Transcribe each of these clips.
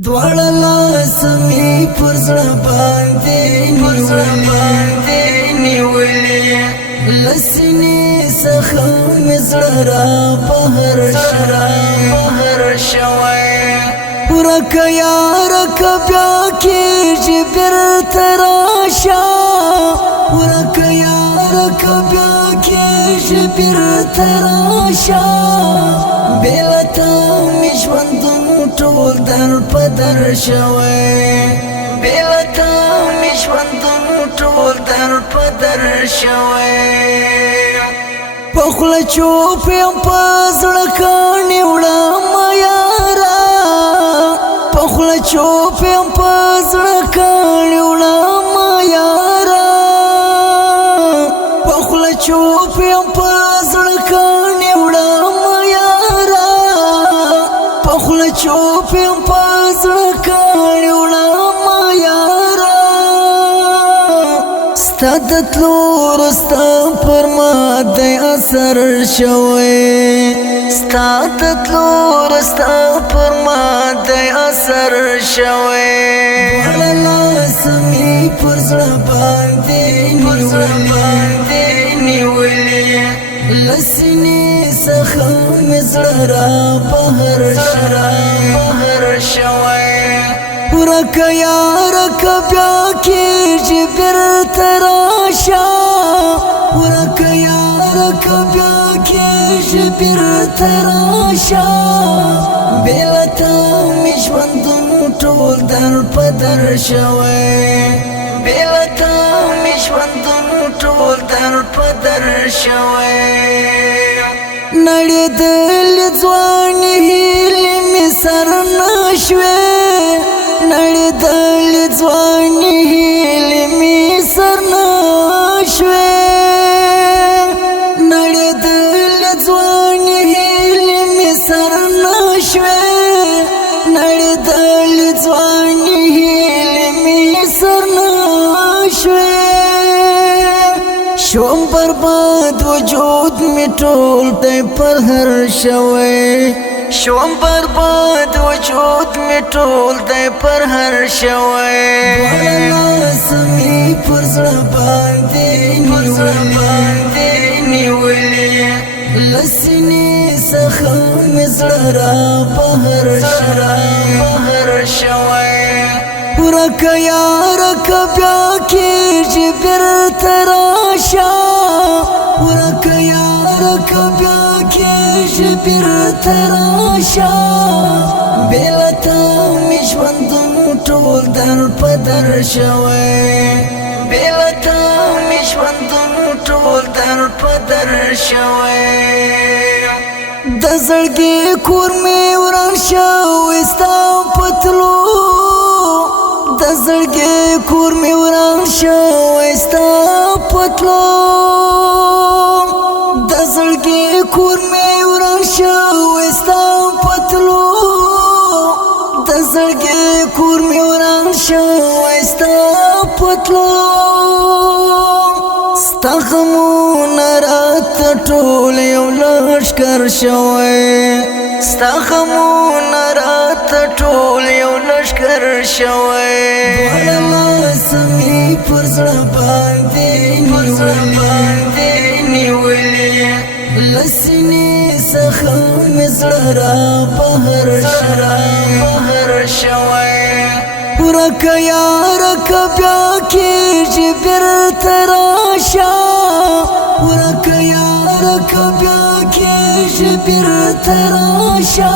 دوړه لاس می پر زړه باندې نیولې لسنې څخه مې زړه را بهر شوی ورکه یارکه بیا کېږي بیرته راشه ورکه یارکه بیا کېږي بیرته راشه بې له تا مې ژوندون ټول در په در شوی بې له تا مې ژوندون ټول در په در شوی په خوله چوپ یم په زړه کاڼې وړم یاره په خوله چوپ یم په زړه کاڼې وړم یاره په خوله چوپ یم په زړه کاڼې وړم یاره په خوله چوپ یم په زړه کاڼې وړم یاره ستا د تلو وروسته پر ما دی اثر شوی ستا د تلو وروسته پر ما دی اثر شوی دواړه لاس مې پر زړه باندې نیولې له سینې څخه مې زړه را بهر شوی ورکه یارکه بیا کېږي بیرته راشه ورکه یارکه بیا کېږي بیرته راشه بې له تا مې ژوندون ټول در په در شوی بې له تا مې ژوندون ټول در په در شوی نړېدلې ځوانې هیلې مې سر نه شوې نړېدلې ځوانې هیلې مې سر نه شوې نړېدلې ځوانې هیلې مې سر نه شوې نړېدلې ځوانې هیلې مې سر نه شوې شوم برباد وجود مې ټول دی پر هر شوی شوم برباد وجود مې ټول دی پر هر شوی دواړه لاس مې پر زړه باندې نیولې له سینې څخه مې زړه را بهر شوی ورکه یارکه بیا کېږي بیرته راشه ورکه یارکه بیا کېږي بیرته راشه بې له تا مې ژوندون ټول در په در شوی بې له تا مې ژوندون ټول در په در شوی د زړګي کور مې وران شوی ستا په تلو د زړګي کور مې وران شوی ستا په تلو د زړګي کور مې وران شوی ستا په تلو د زړګي کور مې وران شوی ستا په تلو ستا غمونه راته ټول یو لښکر شوی ستا غمونه راته ټول یو لښکر شوی دواړه لاس مې پر زړه باندې نیولې له سینې څخه مې زړه را بهر شوی ورکه یارکه بیا کېږي بیرته راشه ورکه یارکه بیا کېږي بیرته راشه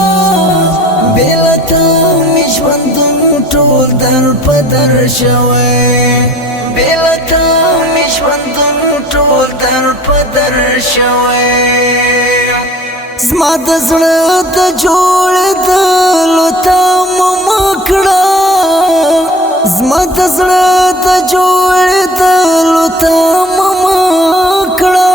بې له تا مې ژوندون ټول در په در شوی بې له تا مې ژوندون ټول در په در شوی زما د زړه د جوړېدلو تمه مه کړه زما د زړه د جوړېدلو تمه مه کړه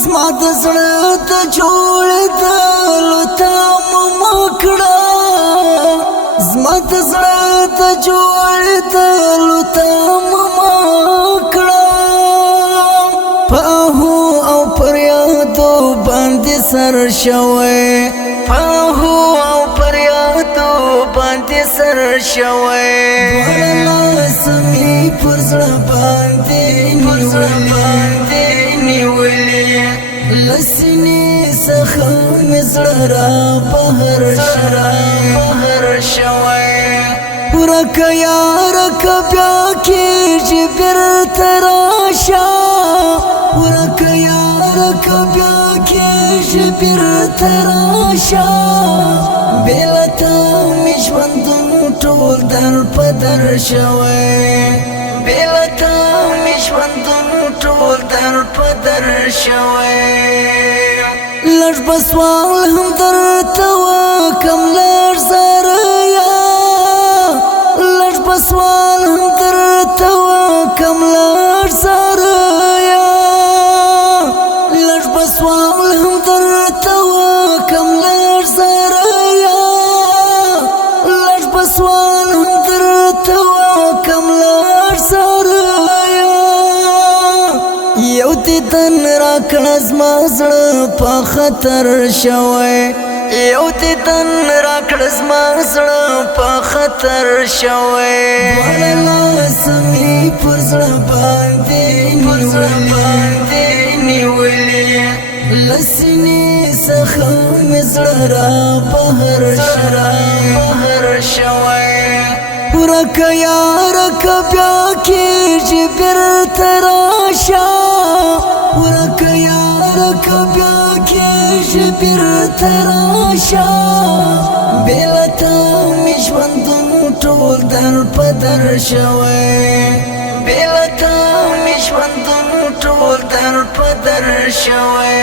زما د زړه د جوړېدلو تمه مه کړه زما د زړه د جوړېدلو تمه مه کړه په آهو او پر یادو باندې سر شوی په آهو او پر یادو باندې سر شوی دواړه لاسمې پر زړه باندې نیولې لسینې څخه مې زړه را بهر شوی ورکه یارکه بیا کېږي بېرته راشه ورکه یارکه بیا کېږي بېرته راشه بې له تا مې ژوندون ټول در په در شوی بې له تا مې ژوندون ټول در په در شوی لږ به سوال هم درته وکم لږ زاریه لږ به سوال هم درته وکم لږ زاریه لږ به سوال هم درته وکم لږ زاریه لږ به سوال هم درته وکم لږ زاریه یو دیدن راکړه زما زړه په خطر شوی یو دیدن راکړه زما زړه په خطر شوی دواړه لاسمې پر زړه باندې نیولې لسینې څخه مې زړه را بهر شوی ورکه یارکه بیا کېږي بېرته راشه ورکه یارکه بیا کېږي بېرته راشه بې له تا مې ژوندون ټول در په در شوی بې له تا مې ژوندون ټول در په در شوی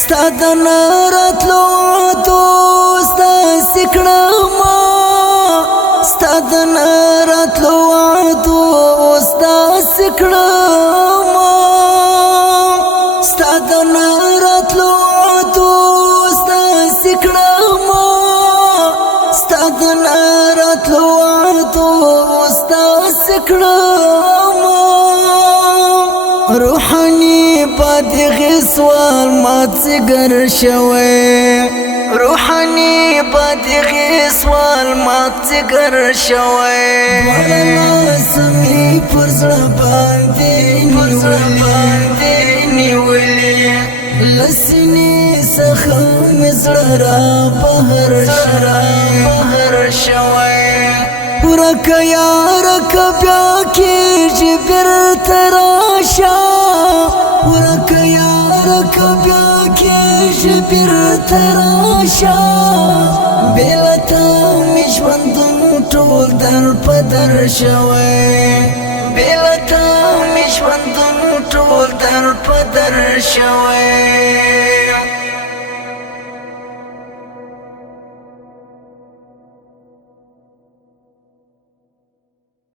ستا د نه راتلو دوست داسې کړمه ستا د نه راتلو دوست داسې کړمه ستا د نه راتلو دوست داسې کړمه ستا د نه راتلو دوست داسې کړمه روحاني بادغې سوال مات ځګر شوی روحاني بادغې سوال مات ځګر شوی دواړه لاسمې پر زړه باندې نیولې لسینې څخه مې زړه را بهر شوی ورکه یارکه بیا کېږي بېرته راشه ورکه یارکه بیا کېږي بېرته راشه بې له تا مې ژوندون ټول در په در شوی بې له تا مې ژوندون ټول در په در شوی